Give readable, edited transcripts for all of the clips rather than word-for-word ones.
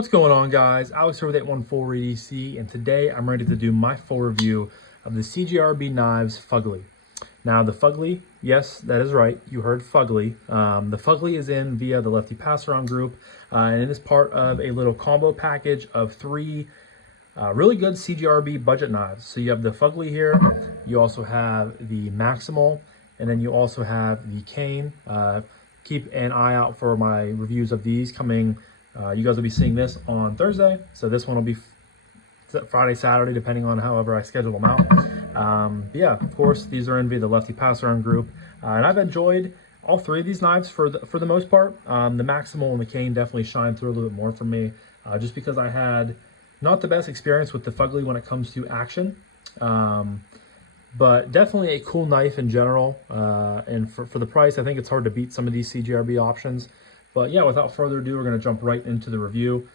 What's going on, guys? Alex here with 814 EDC, and today I'm ready to do my full review of the CJRB Knives Fugly. Now, the Fugly, yes, that is right, you heard Fugly. The Fugly is in via the Lefty passaround group, and it is part of a little combo package of three really good CJRB budget knives. So you have the Fugly here, you also have the Maximal, and then you also have the Cane. Keep an eye out for my reviews of these coming. You guys will be seeing this on Thursday, so this one will be Friday, Saturday, depending on however I schedule them out. Yeah, of course, these are in via the Lefty passaround group, and I've enjoyed all three of these knives for the most part. The Maximal and the Cane definitely shine through a little bit more for me, just because I had not the best experience with the Fugly when it comes to action. But definitely a cool knife in general, and for the price, I think it's hard to beat some of these CJRB options. But yeah, without further ado, we're going to jump right into the review.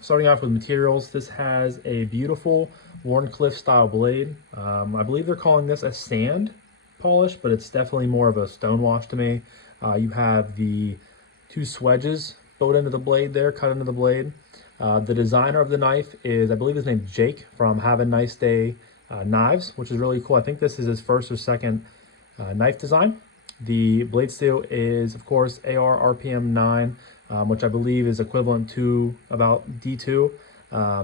Starting off with materials, this has a beautiful Wharncliffe style blade. I believe they're calling this a sand polish, but it's definitely more of a stone wash to me. You have the two swedges built into the blade there, cut into the blade. The designer of the knife is, I believe his name's Jake from Have a Nice Day Knives, which is really cool. I think this is his first or second knife design. The blade steel is, of course, AR RPM 9, which I believe is equivalent to about D2.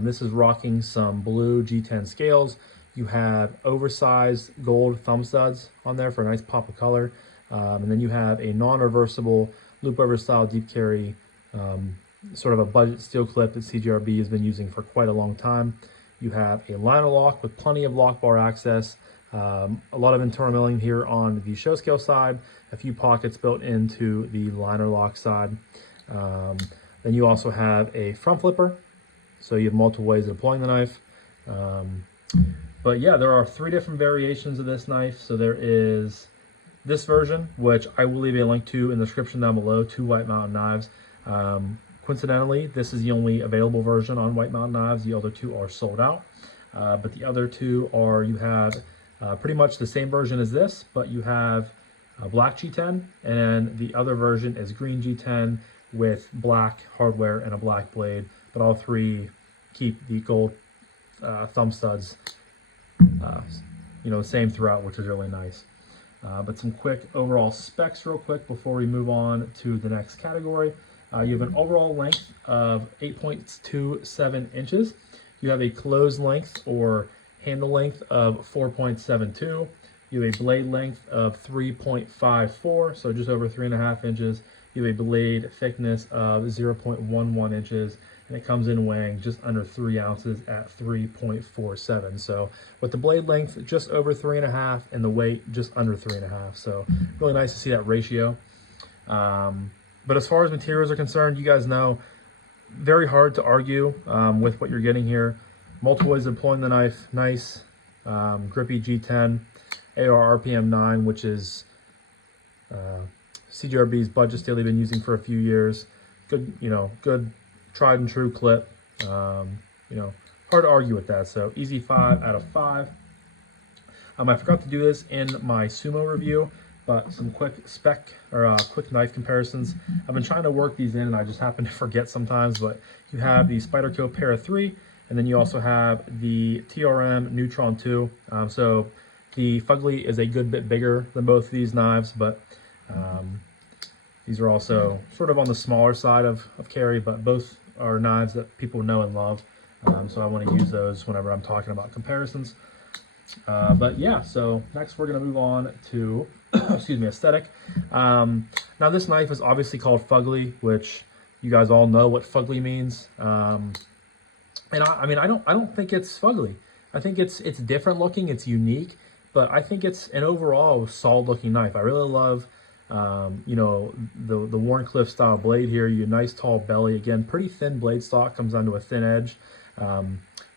This is rocking some blue G10 scales. You have oversized gold thumb studs on there for a nice pop of color. And then you have a non-reversible loop over style deep carry, sort of a budget steel clip that CJRB has been using for quite a long time. You have a liner lock with plenty of lock bar access. A lot of internal milling here on the show scale side, a few pockets built into the liner lock side. Then you also have a front flipper, so you have multiple ways of deploying the knife. But yeah, there are three different variations of this knife. So there is this version, which I will leave a link to in the description down below, two White Mountain knives. Coincidentally, this is the only available version on White Mountain knives. The other two are sold out. But the other two are, you have pretty much the same version as this, but you have black G10, and the other version is green G10 with black hardware and a black blade, but all three keep the gold thumb studs, same throughout, which is really nice. But some quick overall specs real quick before we move on to the next category. You have an overall length of 8.27 inches. You have a closed length or handle length of 4.72. You have a blade length of 3.54, so just over 3.5 inches. You have a blade thickness of 0.11 inches, and it comes in weighing just under 3 ounces at 3.47. So with the blade length just over 3.5 and the weight just under 3.5. So really nice to see that ratio. But as far as materials are concerned, you guys know, very hard to argue with what you're getting here. Multiple ways of deploying the knife, nice, grippy G10, AR RPM 9, which is CJRB's budget steel they've been using for a few years. Good, good tried and true clip. Hard to argue with that. So easy 5 out of 5. I forgot to do this in my Sumo review, but some quick spec or quick knife comparisons. I've been trying to work these in, and I just happen to forget sometimes. But you have the Spyderco Para 3. And then you also have the TRM Neutron 2. So the Fugly is a good bit bigger than both of these knives, but these are also sort of on the smaller side of carry, but both are knives that people know and love. So I want to use those whenever I'm talking about comparisons. But yeah, so next we're going to move on to, excuse me, aesthetic. Now this knife is obviously called Fugly, which you guys all know what Fugly means. And I mean, I don't think it's fugly. I think it's different looking, it's unique, but I think it's an overall solid looking knife. I really love, the Wharncliffe style blade here. You nice tall belly, again, pretty thin blade stock, comes down to a thin edge.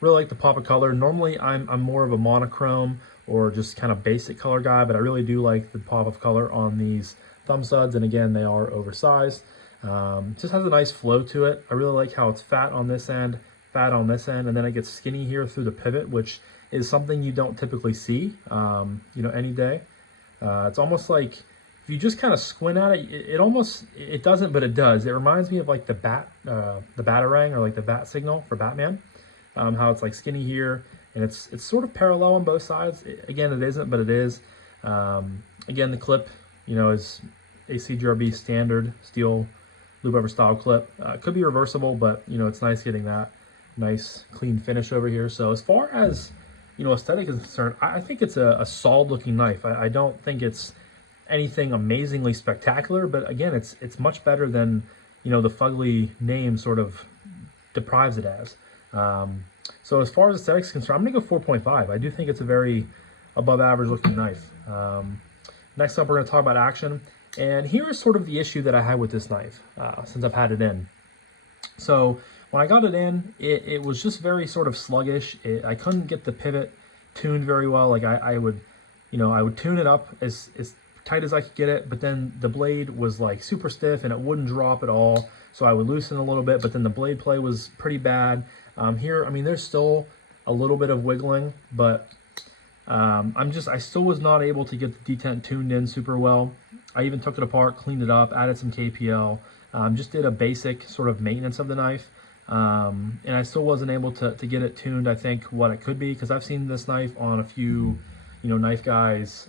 Really like the pop of color. Normally I'm more of a monochrome or just kind of basic color guy, but I really do like the pop of color on these thumb studs. And again, they are oversized. Just has a nice flow to it. I really like how it's fat on this end, and then it gets skinny here through the pivot, which is something you don't typically see, any day. It's almost like if you just kind of squint at it, it almost, it doesn't, but it does. It reminds me of like the batarang, or like the bat signal for Batman. How it's like skinny here, and it's sort of parallel on both sides. Again, it isn't, but it is. Again, the clip, you know, is a CJRB standard steel loop over style clip. It could be reversible, but you know, it's nice getting that nice clean finish over here. So as far as, you know, aesthetic is concerned, I think it's a solid looking knife. I don't think it's anything amazingly spectacular, but again, it's much better than, you know, the Fugly name sort of deprives it as. So as far as aesthetics is concerned, I'm gonna go 4.5. I do think it's a very above average looking knife. Next up, we're gonna talk about action. And here is sort of the issue that I had with this knife since I've had it in. So when I got it in, it was just very sort of sluggish. I couldn't get the pivot tuned very well. Like I would, you know, I would tune it up as tight as I could get it, but then the blade was like super stiff and it wouldn't drop at all. So I would loosen a little bit, but then the blade play was pretty bad. Here, I mean, there's still a little bit of wiggling, but I still was not able to get the detent tuned in super well. I even took it apart, cleaned it up, added some KPL, just did a basic sort of maintenance of the knife. And I still wasn't able to get it tuned, I think, what it could be, because I've seen this knife on a few, you know, knife guys.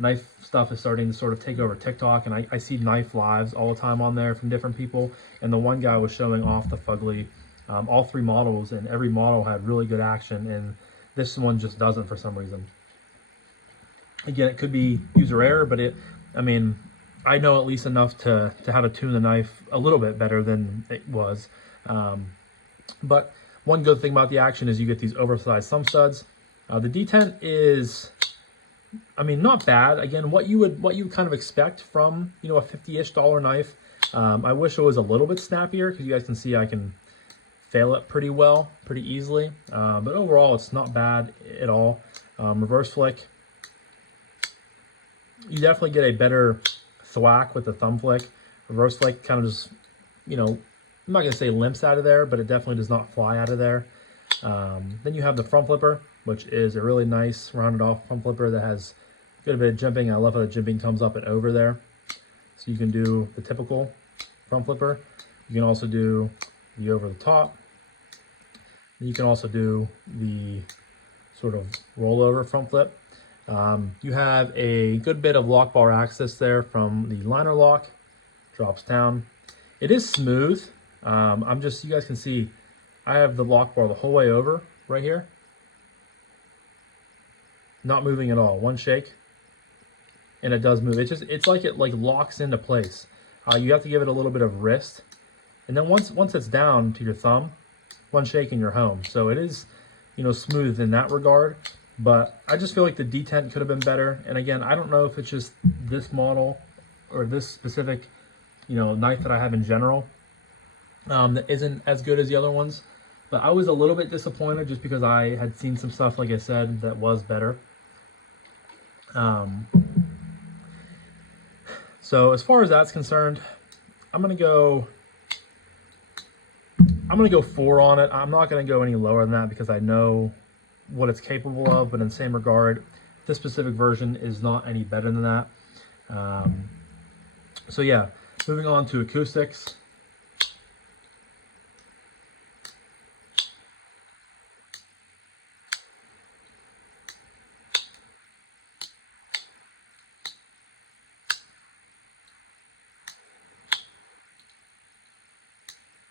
Knife stuff is starting to sort of take over TikTok, and I see knife lives all the time on there from different people. And the one guy was showing off the Fugly, all three models, and every model had really good action, and this one just doesn't for some reason. Again, it could be user error, but I mean, I know at least enough to how to tune the knife a little bit better than it was. But one good thing about the action is you get these oversized thumb studs. The detent is, I mean, not bad. Again, what you would kind of expect from, you know, a $50-ish knife. I wish it was a little bit snappier, because you guys can see I can fail it pretty well, pretty easily. But overall, it's not bad at all. Reverse flick, you definitely get a better thwack with the thumb flick. Reverse flick kind of just, you know, I'm not going to say limps out of there, but it definitely does not fly out of there. Then you have the front flipper, which is a really nice rounded off front flipper that has a good bit of jimping. I love how the jimping comes up and over there. So you can do the typical front flipper. You can also do the over the top. You can also do the sort of rollover front flip. You have a good bit of lock bar access there from the liner lock. Drops down. It is smooth. You guys can see I have the lock bar the whole way over right here. Not moving at all. One shake and it does move. It's like it locks into place. You have to give it a little bit of wrist. And then once it's down to your thumb, one shake and you're home. So it is, you know, smooth in that regard. But I just feel like the detent could have been better. And again, I don't know if it's just this model or this specific, you know, knife that I have in general that isn't as good as the other ones. But I was a little bit disappointed just because I had seen some stuff, like I said, that was better. So as far as that's concerned, I'm gonna go 4 on it. I'm not gonna go any lower than that because I know what it's capable of, but in the same regard, this specific version is not any better than that. So yeah, moving on to acoustics.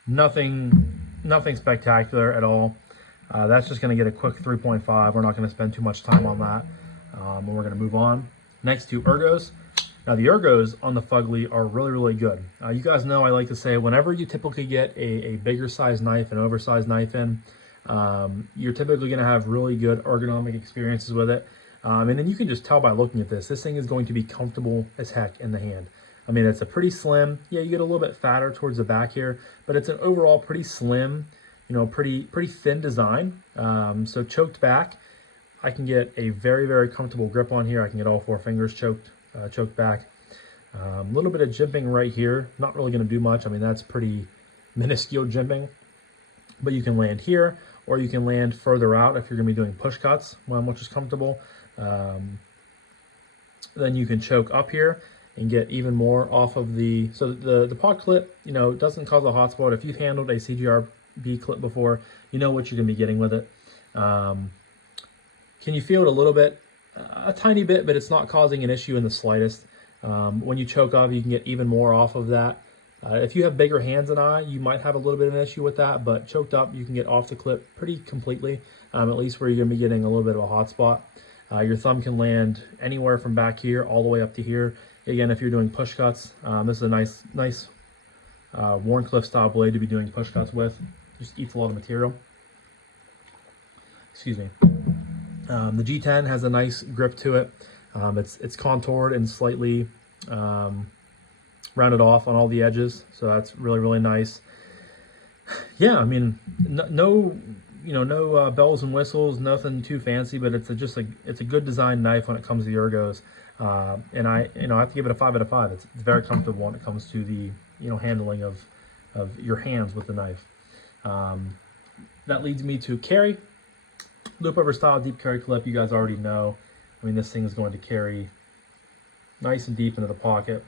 Nothing spectacular at all. That's just going to get a quick 3.5. We're not going to spend too much time on that. And we're going to move on. Next to ergos. Now the ergos on the Fugly are really, really good. You guys know I like to say whenever you typically get a bigger size knife, an oversized knife in, you're typically going to have really good ergonomic experiences with it. And then you can just tell by looking at this. This thing is going to be comfortable as heck in the hand. I mean, it's a pretty slim, yeah, you get a little bit fatter towards the back here, but it's an overall pretty slim, you know, pretty thin design. So choked back, I can get a very, very comfortable grip on here. I can get all 4 fingers choked back. A little bit of jimping right here, not really going to do much. I mean, that's pretty minuscule jimping, but you can land here, or you can land further out if you're going to be doing push cuts, which is comfortable. Then you can choke up here. and get even more off of the, so the pod clip, you know, doesn't cause a hotspot. If you've handled a CJRB clip before, you know what you're gonna be getting with it. Can you feel it a little bit? A tiny bit, but it's not causing an issue in the slightest. When you choke off, you can get even more off of that. If you have bigger hands than I, you might have a little bit of an issue with that, but choked up, you can get off the clip pretty completely, at least where you're gonna be getting a little bit of a hot spot. Your thumb can land anywhere from back here all the way up to here. Again, if you're doing push cuts, this is a nice Warncliffe style blade to be doing push cuts with. Just eats a lot of material. Excuse me. The G10 has a nice grip to it. It's contoured and slightly rounded off on all the edges, so that's really nice. Yeah, I mean, no bells and whistles, nothing too fancy, but it's a good design knife when it comes to the ergos. And I have to give it a 5 out of 5. It's very comfortable when it comes to the handling of your hands with the knife. That leads me to carry. Loop over style deep carry clip, you guys already know. I mean, this thing is going to carry nice and deep into the pocket.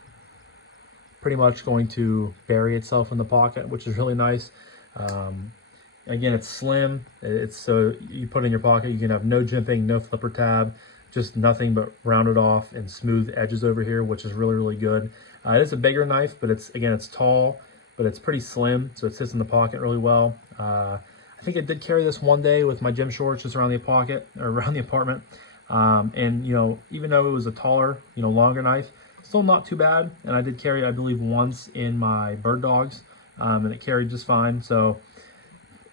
Pretty much going to bury itself in the pocket, which is really nice. Again, it's slim. It's so you put it in your pocket, you can have no jimping, no flipper tab, just nothing but rounded off and smooth edges over here, which is really good. It is a bigger knife, but it's tall, but it's pretty slim, so it sits in the pocket really well. I think I did carry this one day with my gym shorts just around the pocket or around the apartment. And even though it was a taller, longer knife, still not too bad. And I did carry it, I believe, once in my bird dogs, and it carried just fine. So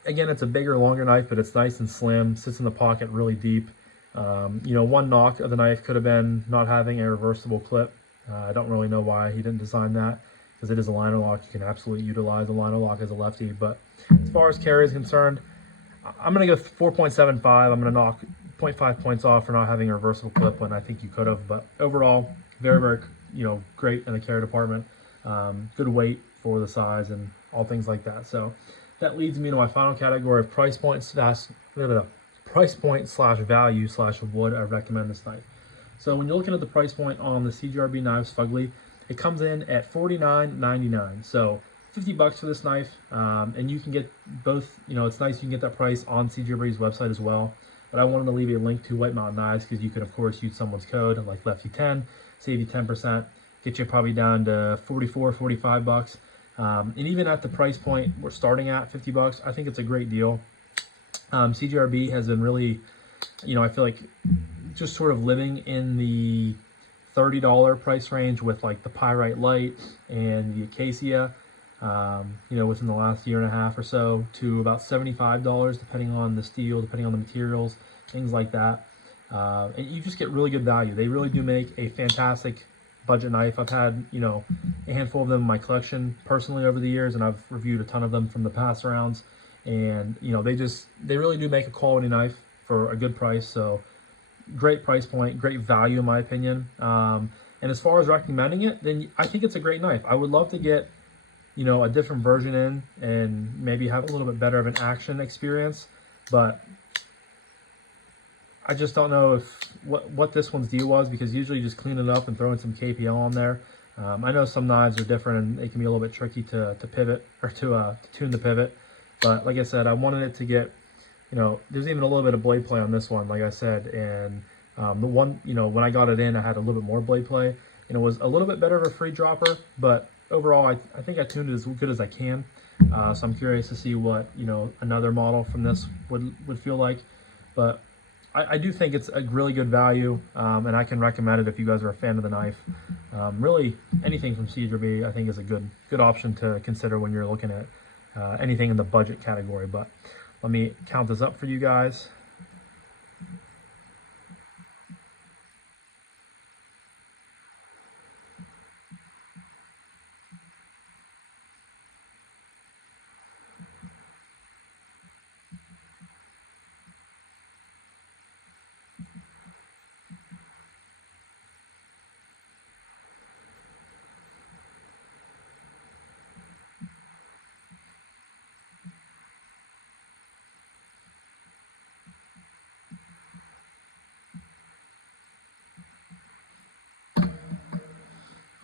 again, it's a bigger, longer knife, but it's nice and slim, sits in the pocket really deep. One knock of the knife could have been not having a reversible clip. I don't really know why he didn't design that, because it is a liner lock. You can absolutely utilize a liner lock as a lefty. But as far as carry is concerned, I'm going to go 4.75. I'm going to knock 0.5 points off for not having a reversible clip when I think you could have. But overall, very great in the carry department. Good weight for the size and all things like that. So that leads me to my final category of price point slash value / would I recommend this knife. So when you're looking at the price point on the CJRB knives Fugly, it comes in at $49.99. So $50 for this knife, and you can get both. It's nice you can get that price on CJRB's website as well. But I wanted to leave you a link to White Mountain Knives, because you can of course use someone's code like Lefty10, save you 10%, get you probably down to $45. And even at the price point we're starting at, $50, I think it's a great deal. CJRB has been really, I feel like just sort of living in the $30 price range with like the Pyrite Light and the Acacia, within the last year and a half or so, to about $75, depending on the steel, depending on the materials, things like that. And you just get really good value. They really do make a fantastic budget knife. I've had, a handful of them in my collection personally over the years, and I've reviewed a ton of them from the passarounds. And, they really do make a quality knife for a good price. So great price point, great value in my opinion. And as far as recommending it, then I think it's a great knife. I would love to get, a different version in and maybe have a little bit better of an action experience, but I just don't know what this one's deal was, because usually just clean it up and throw in some KPL on there. I know some knives are different and they can be a little bit tricky to pivot or to tune the pivot, but like I said, I wanted it to get, there's even a little bit of blade play on this one, like I said, and the one, when I got it in, I had a little bit more blade play, and it was a little bit better of a free dropper, but overall, I think I tuned it as good as I can. So I'm curious to see what, another model from this would feel like. But I do think it's a really good value, and I can recommend it if you guys are a fan of the knife. Really, anything from CJRB I think is a good option to consider when you're looking at anything in the budget category. But let me count this up for you guys.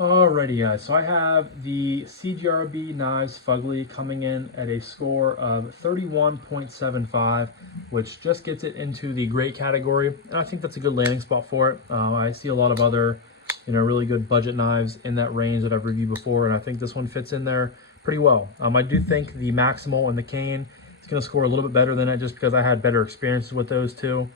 Alrighty guys, so I have the CJRB Knives Fugly coming in at a score of 31.75, which just gets it into the great category, and I think that's a good landing spot for it. I see a lot of other, really good budget knives in that range that I've reviewed before, and I think this one fits in there pretty well. I do think the Maximal and the Cane is going to score a little bit better than it, just because I had better experiences with those two.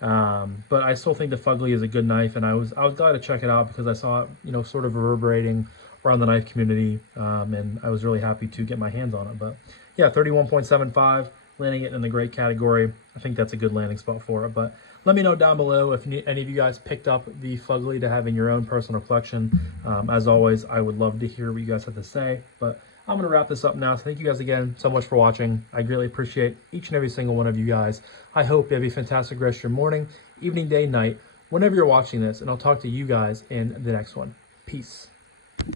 But I still think the Fugly is a good knife, and I was glad to check it out because I saw it, sort of reverberating around the knife community, and I was really happy to get my hands on it. But yeah, 31.75, landing it in the great category. I think that's a good landing spot for it. But let me know down below if any of you guys picked up the Fugly to have in your own personal collection. As always, I would love to hear what you guys have to say. But I'm going to wrap this up now. So thank you guys again so much for watching. I greatly appreciate each and every single one of you guys. I hope you have a fantastic rest of your morning, evening, day, night, whenever you're watching this. And I'll talk to you guys in the next one. Peace.